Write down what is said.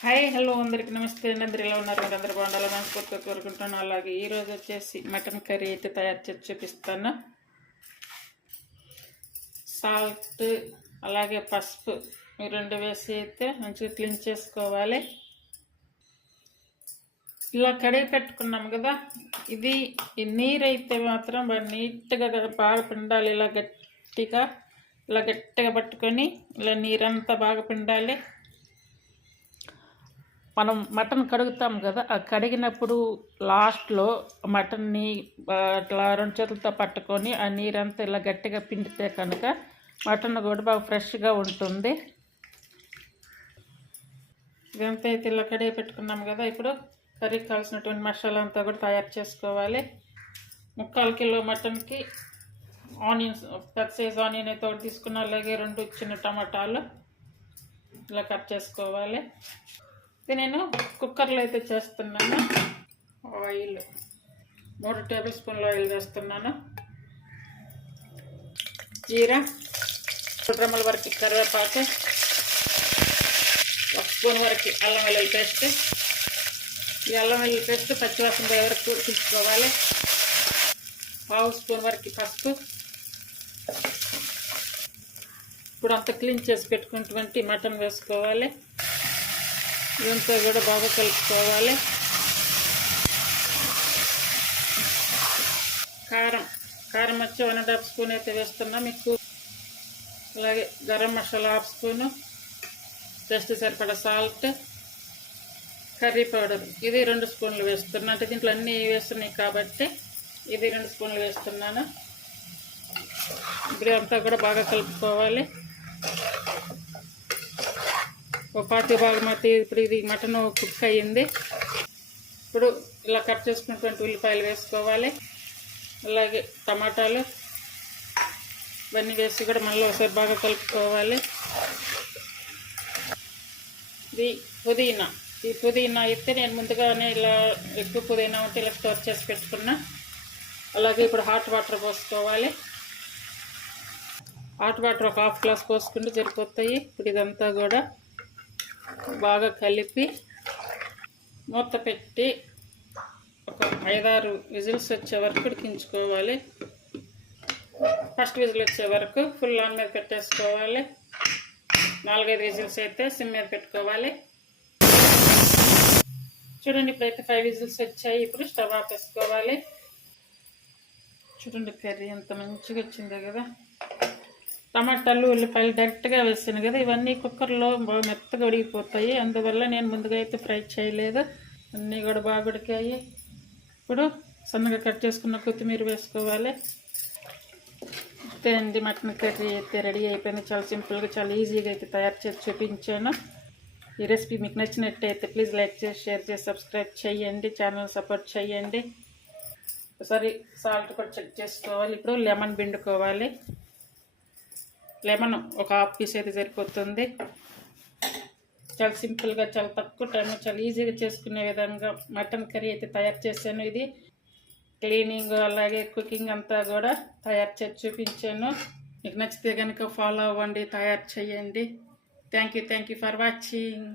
Hi hello అందరికి నమస్తే అండి. అందరు ఎలా ఉన్నారు? అందరు బాగుండాలి మనస్ఫూర్తిగా కోరుకుంటున్నాను. అలాగే ఈరోజు వచ్చేసి మటన్ కర్రీ అయితే తయారు చేసి చూపిస్తాను. సాల్ట్ అలాగే పసుపు ఈ రెండు వేసి అయితే మంచిగా క్లీన్ చేసుకోవాలి. ఇలా కడిగి పెట్టుకున్నాం కదా, ఇది ఈ నీరు అయితే మాత్రం బాగా నీట్గా బాగా పిండాలి. ఇలా గట్టిగా పట్టుకొని ఇలా నీరంతా బాగా పిండాలి. మనం మటన్ కడుగుతాం కదా, ఆ కడిగినప్పుడు లాస్ట్లో మటన్ని ఇట్లా రెండు చేతులతో పట్టుకొని ఆ నీరంతా ఇలా గట్టిగా పిండితే కనుక మటన్ కూడా బాగా ఫ్రెష్గా ఉంటుంది. ఇదంతా అయితే ఇలా కడిగి పెట్టుకున్నాం కదా, ఇప్పుడు కర్రీకి కావాల్సినటువంటి మసాలా అంతా కూడా తయారు చేసుకోవాలి. 3/4 కిలో మటన్కి ఆనియన్స్, పెద్ద సైజ్ ఆనియన్ అయితే ఒకటి తీసుకున్నా, అలాగే 2 చిన్న టమాటాలు ఇలా కట్ చేసుకోవాలి. ఇది నేను కుక్కర్లో అయితే చేస్తున్నాను. ఆయిల్ 3 టేబుల్ స్పూన్ల ఆయిల్ వేస్తున్నాను. జీరా, 2 రెమ్మల వరకు కరివేపాకు, 1 స్పూన్ వరకు అల్లం వెల్లుల్లి పేస్ట్. ఈ అల్లం వెల్లుల్లి పేస్ట్ పచ్చివాసన పోయే వరకు తీసుకోవాలి. 1/2 స్పూన్ వరకు పసుపు. ఇప్పుడు అంతా క్లీన్ చేసి పెట్టుకున్నటువంటి మటన్ వేసుకోవాలి. ఇదంతా కూడా బాగా కలుపుకోవాలి. కారం వచ్చి 1.5 స్పూన్ అయితే వేస్తున్నా మీకు. అలాగే గరం మసాలా 1/2 స్పూను, జస్ట్ సరిపడా సాల్ట్, కర్రీ పౌడర్ ఇది 2 స్పూన్లు వేస్తున్నా. అంటే దీంట్లో అన్నీ వేస్తున్నాయి కాబట్టి ఇది 2 స్పూన్లు వేస్తున్నాను. ఇప్పుడు అంతా కూడా బాగా కలుపుకోవాలి. ఒక పార్టీ బాగుమతి. ఇప్పుడు ఇది మటన్ కుక్ అయ్యింది. ఇప్పుడు ఇలా కట్ చేసుకున్నటువంటి ఉల్లిపాయలు వేసుకోవాలి. అలాగే టమాటాలు ఇవన్నీ వేసి కూడా మళ్ళీ ఒకసారి బాగా కలుపుకోవాలి. ఇది పుదీనా. ఈ పుదీనా అయితే నేను ముందుగానే ఇలా ఎక్కువ పుదీనా ఉంటే ఇలా స్టోర్ చేసి పెట్టుకున్నా. అలాగే ఇప్పుడు హాట్ వాటర్ పోసుకోవాలి. హాట్ వాటర్ ఒక 1/2 గ్లాస్ పోసుకుంటే సరిపోతాయి. ఇప్పుడు ఇదంతా కూడా బాగా కలిపి మూత పెట్టి ఒక 5-6 విజిల్స్ వచ్చే వరకు ఉడికించుకోవాలి. ఫస్ట్ విజిల్ వచ్చే వరకు ఫుల్ ఆన్ మీద పెట్టేసుకోవాలి. 4-5 విజిల్స్ అయితే సిమ్ మీద పెట్టుకోవాలి. చూడండి, ఇప్పుడైతే 5 విజిల్స్ వచ్చాయి. ఇప్పుడు స్టవ్ ఆపేసుకోవాలి. చూడండి కర్రీ ఎంత మంచిగా వచ్చిందో కదా. టమాటాలు ఉల్లిపాయలు డైరెక్ట్గా వేసాను కదా, ఇవన్నీ కుక్కర్లో బాగా మెత్తగా ఉడికిపోతాయి. అందువల్ల నేను ముందుగా అయితే ఫ్రై చేయలేదు. అన్నీ కూడా బాగా ఉడికాయి. ఇప్పుడు సన్నగా కట్ చేసుకున్న కొత్తిమీర వేసుకోవాలి. అంతే అండి, మటన్ కర్రీ అయితే రెడీ అయిపోయింది. చాలా సింపుల్గా, చాలా ఈజీగా అయితే తయారు చేసి చూపించాను. ఈ రెసిపీ మీకు నచ్చినట్టయితే ప్లీజ్ లైక్ చేసి, షేర్ చేసి, సబ్స్క్రైబ్ చేయండి. ఛానల్ సపోర్ట్ చేయండి. ఒకసారి సాల్ట్ కూడా చెక్ చేసుకోవాలి. ఇప్పుడు లెమన్ పిండుకోవాలి. లెమన్ ఒక 1/2 పీస్ అయితే సరిపోతుంది. చాలా సింపుల్గా, చాలా తక్కువ టైంలో, చాలా ఈజీగా చేసుకునే విధంగా మటన్ కర్రీ అయితే తయారు చేశాను. ఇది క్లీనింగ్ అలాగే కుకింగ్ అంతా కూడా తయారు చేసి చూపించాను. మీకు నచ్చితే కనుక ఫాలో అవ్వండి, తయారు చేయండి. Thank you for watching.